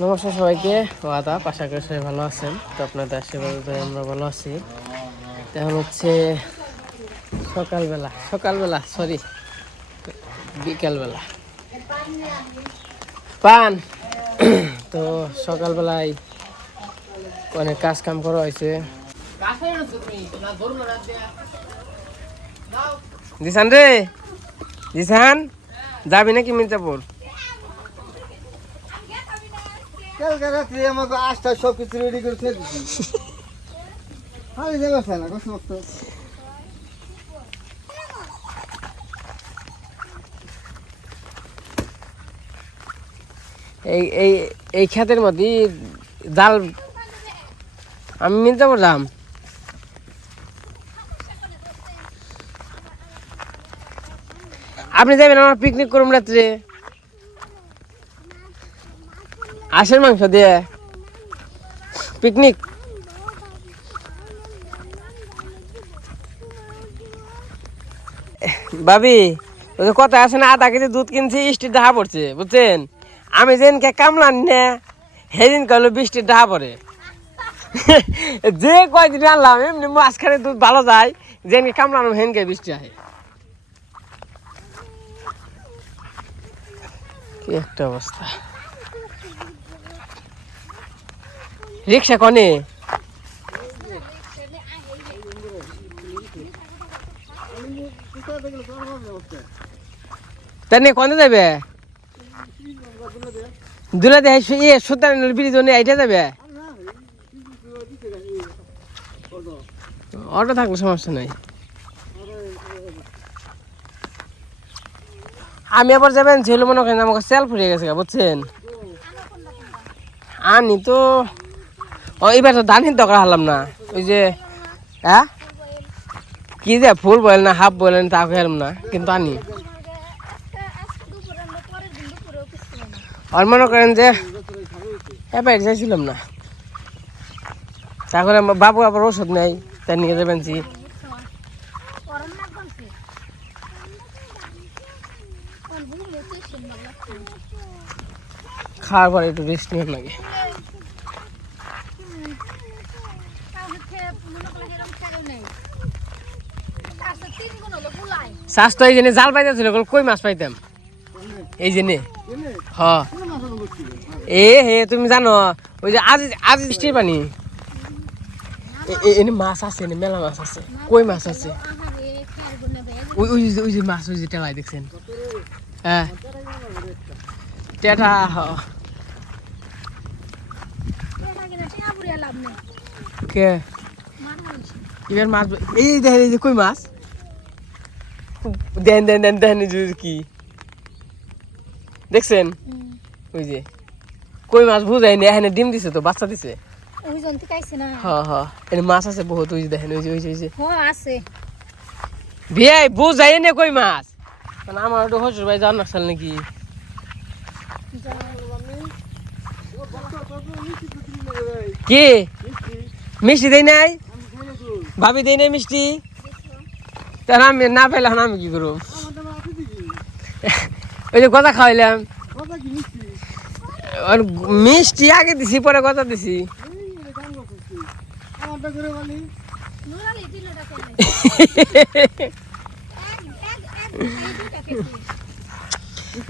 নমস্কার সবাইকে, আদাব। আশা করি সবাই ভালো আছেন। তো আপনাদের আশীর্বাদে আমরা ভালো আছি। এখন হচ্ছে সকালবেলা সরি বিকালবেলা পান। তো সকালবেলায় অনেক কাজ কাম করা হয়েছে। জিসান রে, জিসান যাবি নাকি মির্জাপুর? কালকে রাত্রে আমাকে আটটা সব কিছু রেডি করে ফেলে দিচ্ছি। খালি যাবে না কষ্ট মতো। এই এই এই ক্ষেতের মধ্যে জাল আমি মির্জাপুর যাম। আপনি যাবেন আমার পিকনিক করুন রাত্রে হাঁসের মাংস দিয়ে পিকনিক। ভাবি ওই যে কথা আছে না, আধা কেজি দুধ কিনছি, স্টির ডাহা পড়ছে বুঝছেন। আমি যেদিনকে কামলান না সেদিন কালো বৃষ্টির ডাহা পড়ে। যে কয়দিন আনলাম এমনি মাঝখানে দুধ ভালো যায়, যেদিনকে কামলানো সেদিনকে বৃষ্টি আসে। কি একটা অবস্থা। রিক্সা কনে তাই কনে যাবে? দুলা দেয় সুতানের ব্রিজ এইটা যাবে। অটো থাকলে সমস্যা নাই। আমি আবার যাবেন ছেলে মনে করেন আমাকে সেল ফুরিয়ে গেছে বুঝছেন। আনি তো এবার তো ধান দরকার হলাম না। ওই যে হ্যাঁ কি যে ফুল বলেন না হাফ বলেন তা হেলাম না, কিন্তু আনি আর মনে করেন যে এবার চাইছিলাম না। তারপরে বাবু আবার ওষুধ নেই, তাই নিয়ে যাবেন খাওয়ার পরে একটু রেস্ট নিয়ে লাগে। শ্বাস তো এই জন্য জাল পাইতেছিল, কই মাছ পাইতাম এই জন্যে। হ হে তুমি জানো ওই যে আজ আজ বৃষ্টির পানি এনে মাছ আছে, এনে মেলা মাছ আছে, কই মাছ আছে। ওই যে মাছ ওই যে টেলাই দেখছেন। হ্যাঁ টেটা কে এবার মাছ এই দেখেন, এই যে কই মাছ দেন দেন দেন দেন কি দেখছেন। ওই যে কই মাছ বুঝাইনি, এখানে ডিম দিছে তো বাচ্চা দিছে। হ্যাঁ হ্যাঁ এনে মাছ আছে বহুত। ওই যে দেখেন ওই যে ওই যে ওই যে আছে ভিয়াই বুঝাই নে কই মাছ। মানে আমার একটু হসুর ভাই জান নাকসাল নাকি কি মিষ্টি দেয় নাই? ভাবি দেয় নাই মিষ্টি? তাহলে আমি না পেলাম আমি কি করব? ওই যে কথা খাওয়াইলাম মিষ্টি আগে দিছি পরে কথা দিছি।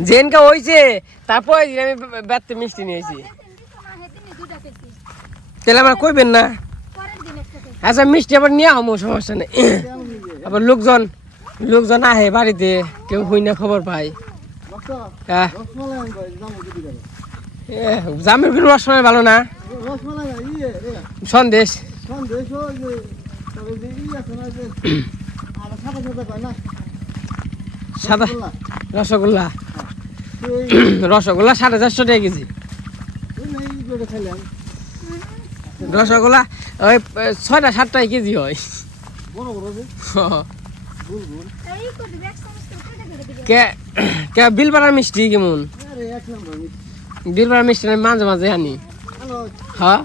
জেনকা হয়েছে তারপর আমি বেড়তে মিষ্টি নিয়েছি। তাহলে আমার কইবেন না? আচ্ছা মিষ্টি আবার নিয়ে হবো, সমস্যা নেই। আবার লোকজন আহে বাড়িতে, কেউ হই না খবর পায়। হ্যাঁ জামের কোনো রসমলাই ভালো না, সন্দেশ সাদা রসগোল্লা 450 টাকা কেজি। রসগোল্লা ওই 6-7 টাকা কেজি হয়। কে বিলপাড়ার মিষ্টি কেমন? বিলপাড়ার মিষ্টি আমি মাঝে মাঝে আনি। হ্যাঁ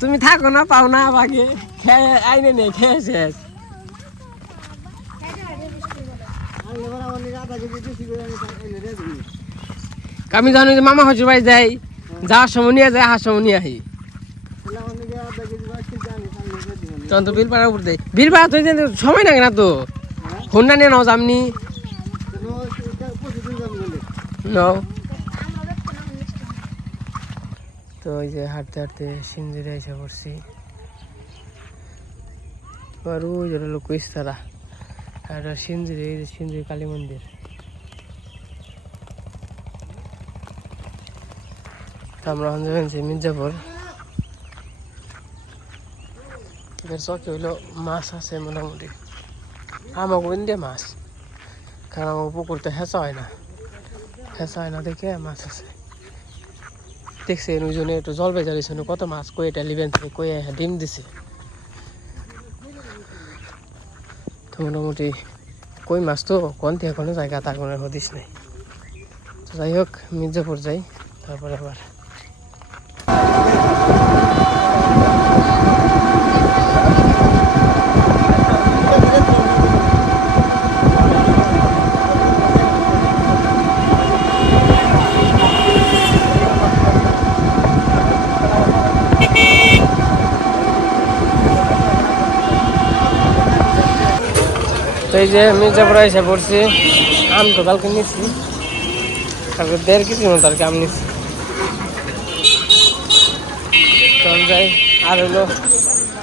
তুমি থাকো না পাও না বাকি খেয়ে আইনে নেই খেয়ে শেষ। আমি জানি যে মামা হচ্ছে ভাই যাই যাওয়ার সময় নিয়ে যায় আসার সময় নিয়ে আহি তখন তো বিল পাড়া উপর দেয় বিল পাড়া তো সময় লাগে না তো হুন্ডা নিয়ে নাও সামনি নাও তো ওই যে হাঁটতে হাঁটতে সিঞ্জিরে এসে পড়ছি আর ওই যে লোক ইস্তারা আর সিঞ্জিরে এই যে সিঞ্জির কালী মন্দির আমরা এখন যাবেন যে মির্জাপুর এদের চকে হইলো মাছ আছে মোটামুটি আমাকে দিয়ে মাছ কারণ আমার পুকুরতে হেঁচা হয় না দেখে মাছ আছে দেখছেন ওই জন্য একটু জল বেজার হয়েছে কত মাছ কই এটা লিবেন কই ডিম দিছে তো মোটামুটি কই মাছ তো কোন থেকে কোনো জায়গা তার কোনো হদিস নেই তো যাই হোক মির্জাপুর যাই তারপরে আবার তো এই যে মির্জাপুরে এসে পড়ছি আম তো কালকে নিচ্ছি কালকে 1.5 কেজির মতো আর কি আম নিচ্ছি তখন যাই আর হইলো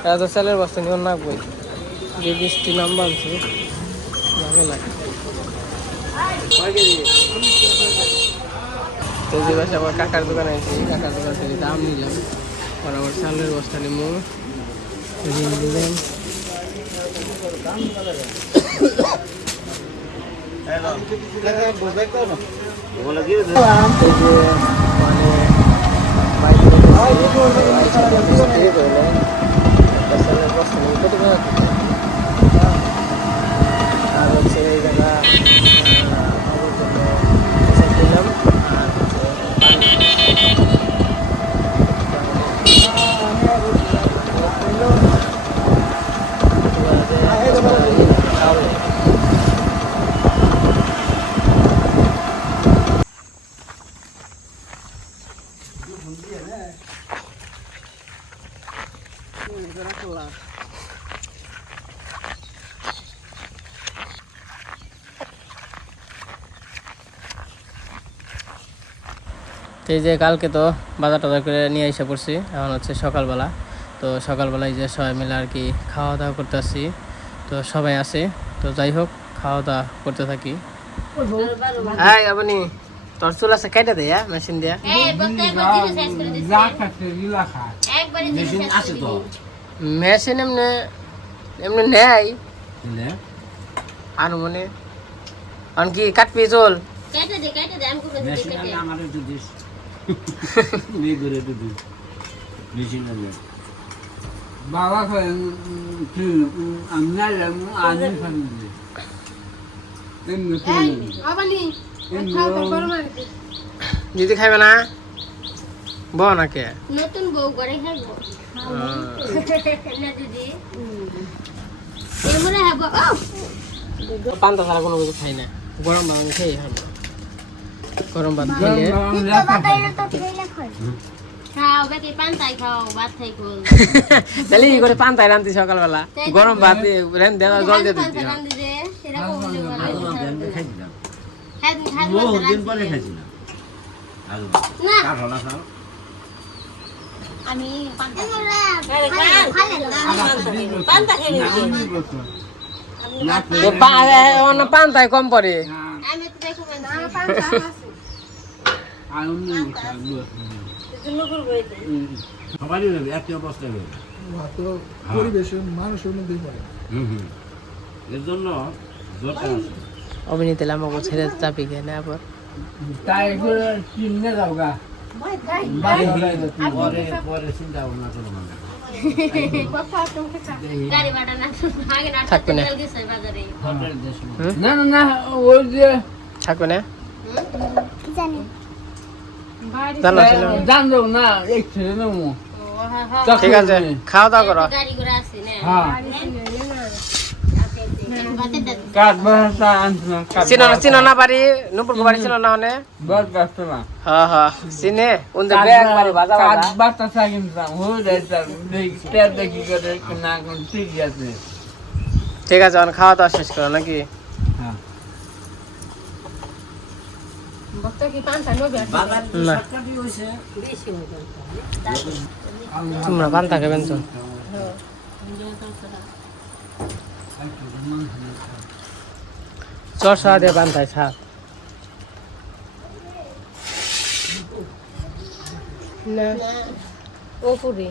এরা তো সেলের বস্তা নিয়ে না বই যে বৃষ্টি নাম বানছি ভালো লাগে তো যে বাসা আবার কাকার দোকানে আছি কাকার দোকান থেকে আম নিলাম আর আবার চালের বস্তা নিমু ঋণ দিলাম আর হচ্ছে এই জায়গা তো এই যে কালকে তো বাজার টাজার করে নিয়ে এসে পড়ছি এখন হচ্ছে সকালবেলা তো সকালবেলায় যে সবাই মিলে আর কি খাওয়া দাওয়া করতে আসছি তো সবাই আছে তো যাই হোক খাওয়া দাওয়া করতে থাকি হ্যাঁ আপনি তোর চুল আছে কেটে দেয় মেশিন দিয়া মেশিন এমনি এমনি নেয় আর মনে এখন কি কাটবি চুল বাবা দিদি খাইবে না বউ নাকে নতুন বউ করে খাইবো না দিদি এমনে হবো পান্তা ছাড়া কোনো কিছু খাই না গরম ভাত আমি খাই গরম ভাত খেলে খাও বেটি পান্তাই খাও ভাত খাই কল তাহলে ই করে পান্তায় রান্তি সকালবেলা গরম ভাত রেন দেওয়া জল দিয়ে দিচ্ছি আমি পান্তায় কম পরে অভিনীত আমাকে ছেড়ে চাপি খেয়ে না আবার তাই করে কিনে যাও গা পরে চিন্তা ভাবনা করো থাকবে না না না না ওই যে থাকবে না জানলো না একটু নেবো ঠিক আছে খাওয়া দাওয়া করো গাড়ি করে আসি না হ্যাঁ কাঠ বাসা আনছিলাম চিনো না বাড়ি নুপুর বাড়ি চিনো না হনে বট বাসা না হ্যাঁ চিনে উনতে ব্যাগ বাড়ি বাজা কাঠ বাজা বাসা কিনতাম হয়ে যাইতাম দেখি করে না কোন ঠিক আছে ঠিক আছে এখন খাওয়া দাওয়া শেষ করো নাকি হ্যাঁ বক্তা কি পান খাই নবে না বেশি হয়ে গেল তোমরা পান্তা খাবেন তো চর সারা দিয়ে পান্তায় ছাড় না ওপু রে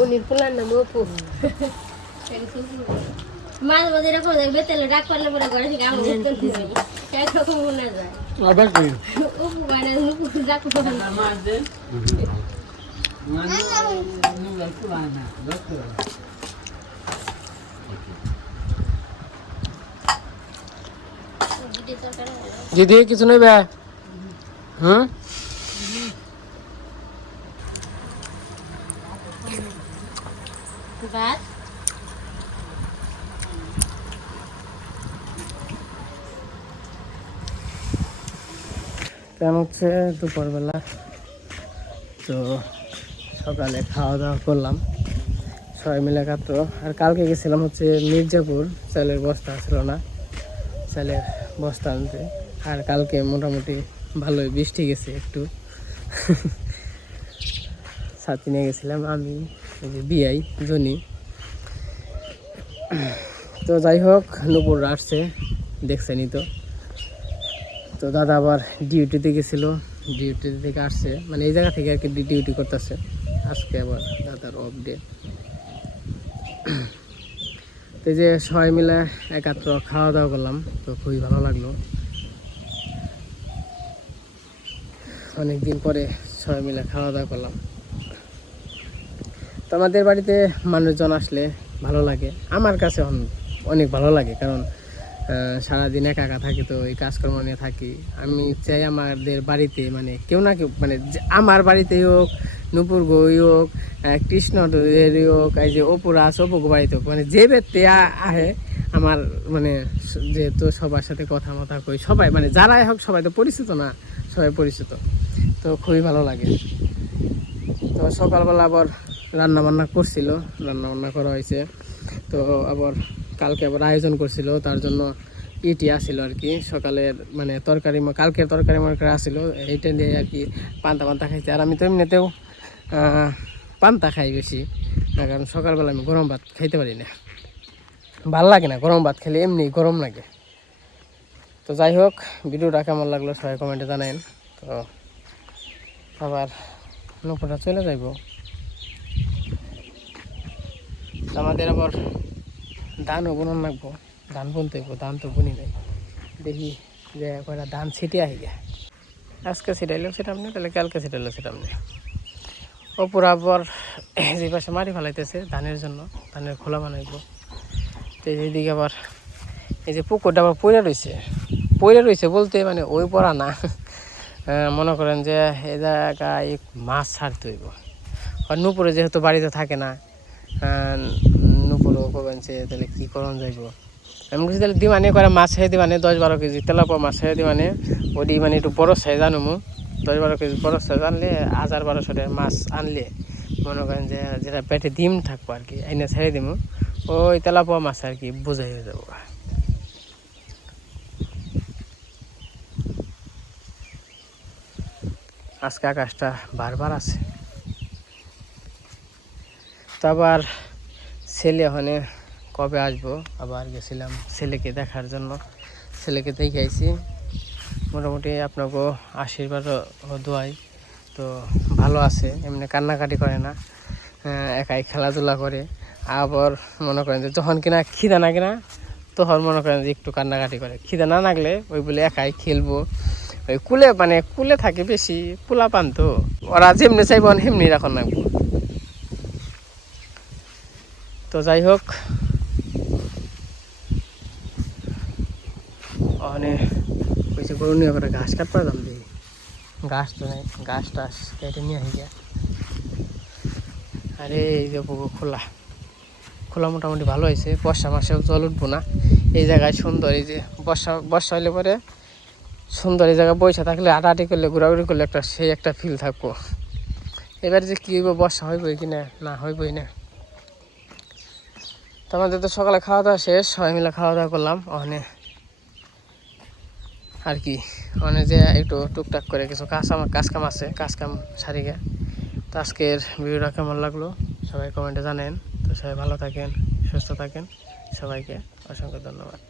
উনির পোলার নাম ওপু মাঝে মাঝে এরকম দেখবে তেলে ডাক করলে পরে ঘরে থেকে আমি বেতন দিছি একরকম মনে যায় আবার কি ওপু গানে নুপু ডাক করে দিদি কিছু নেই বে হুম ভাত কেমন হচ্ছে দুপুরবেলা তো সকালে খাওয়া দাওয়া করলাম সবাই মিলে কাটত আর কালকে গেছিলাম হচ্ছে মির্জাপুর চালের বস্তা ছিল না চালের বস্তা আনতে আর কালকে মোটামুটি ভালোই বৃষ্টি গেছে একটু ছাতি নিয়ে গেছিলাম আমি এই যে বিআই জনি তো যাই হোক নুপুর আসছে দেখছেনই তো দাদা আবার ডিউটিতে গেছিলো ডিউটি থেকে আসছে মানে এই জায়গা থেকে আর কি ডিউটি করতেছে আজকে আবার দাদার অফ ডে তো এই যে সবাই মিলে একাত্র খাওয়া দাওয়া করলাম তো খুবই ভালো লাগলো অনেকদিন পরে সবাই মিলে খাওয়া দাওয়া করলাম তো আমাদের বাড়িতে মানুষজন আসলে ভালো লাগে আমার কাছে অনেক ভালো লাগে কারণ সারাদিন একা একা থাকি তো এই কাজকর্ম নিয়ে থাকি আমি চাই আমাদের বাড়িতে মানে কেউ না কেউ মানে আমার বাড়িতেই হোক নুপুর গই হোক কৃষ্ণের হোক এই যে অপুর আছে অপুর বাড়িতে হোক মানে যে ব্যক্তি আহে আমার মানে যেহেতু সবার সাথে কথা মতা কই সবাই মানে যারাই হোক সবাই তো পরিচিত না সবাই পরিচিত তো খুবই ভালো লাগে তো সকালবেলা আবার রান্নাবান্না করছিল রান্নাবান্না করা হয়েছে তো আবার কালকে আবার আয়োজন করছিল তার জন্য ইটি আসছিল আর কি সকালের মানে তরকারি কালকের তরকারি মরকারি আসছিল এইটা দিয়ে আর কি পান্তা খাইছে আর আমি তো এমনিতেও পান্তা খাই বেশি কারণ সকালবেলা আমি গরম ভাত খাইতে পারি না ভাল লাগে না গরম ভাত খেলে এমনি গরম লাগে তো যাই হোক ভিডিওটা কেমন লাগলো সবাই কমেন্টে জানান তো আবার নৌকাটা চলে যাইব আমাদের আবার ধানও বুনন লাগবো ধান বুনতে হইব ধান তো বুনি নাই দেখি যে কয়টা ধান ছিটে আহি গে আজকে ছিটাইলেও সেটাম নেই তাহলে কালকে ছিটাইলেও সেটাম নেই অপুর আবার যে পাশে মারি ফেলাইতেছে ধানের জন্য ধানের খোলা বানাইব তো এইদিকে আবার এই যে পুকুরটা আবার পড়ে রয়েছে বলতে মানে ওই পড়া না মনে করেন যে এই জায়গায় মাছ ছাড়তে হইব আর নুপুরে যেহেতু বাড়িতে থাকে না নুপুরও কবেনছে তাহলে কী করণ যাইব আমি বলছি তাহলে দিমানে করে মাছ ছেড়ে দিবানে 10-12 কেজি তেলাপোয়া মাছ ছেড়ে দিবানে ওটি মানে একটু বড় সাইজ আনুমু 10-12 কেজি বড় সাইজ আনলে 1000-1200 টাকার মাছ আনলে মনে করেন যে যেটা পেটে ডিম থাকবো আর কি আইনে ছেড়ে দিমু ওই তেলাপোয়া মাছ আর কি বোঝাই হয়ে যাবো আজকে আকাশটা বারবার আছে তো আবার ছেলে ওখানে কবে আসবো আবার গেছিলাম ছেলেকে দেখার জন্য ছেলেকে দেখে আইছি মোটামুটি আপনাকেও আশীর্বাদ দোয়াই তো ভালো আছে এমনি কান্নাকাটি করে না একাই খেলাধুলা করে আবার মনে করেন যে যখন কিনা খিদা না কিনা তখন মনে করেন যে একটু কান্নাকাটি করে খিদা না লাগলে ওই বলে একাই খেলবো ওই কুলে থাকে বেশি পোলা পান তো ওরা যেমনি চাইব সেমনি রাখন লাগবো তো যাই হোক ওখানে ওই যে গরু নিয়ে করে ঘাস কাটতে দাম দিই ঘাস তো নেই ঘাস টাস কেটে নিয়ে আসি গিয়া আরে এই যে পুকুর খোলা মোটামুটি ভালো হয়েছে বর্ষা মাসেও জল উঠবো না এই জায়গায় সুন্দর, এই যে বর্ষা বর্ষা হলে পরে সুন্দর এই জায়গায় বসে থাকলে হাঁটাহাঁটি করলে ঘোরাঘুরি করলে একটা সেই একটা ফিল থাকবো। এবার যে কী হইব, বর্ষা হইবই কি না হইবই না। তো আমাদের তো সকালে খাওয়া দাওয়া শেষ, সবাই মিলে খাওয়া দাওয়া করলাম। ওখানে আর কি ওখানে যে একটু টুকটাক করে কিছু কাজ কাম আছে, কাজ কাম সারিগে। তো আজকের ভিডিওটা কেমন লাগলো সবাই কমেন্টে জানেন। তো সবাই ভালো থাকেন, সুস্থ থাকেন, সবাইকে অসংখ্য ধন্যবাদ।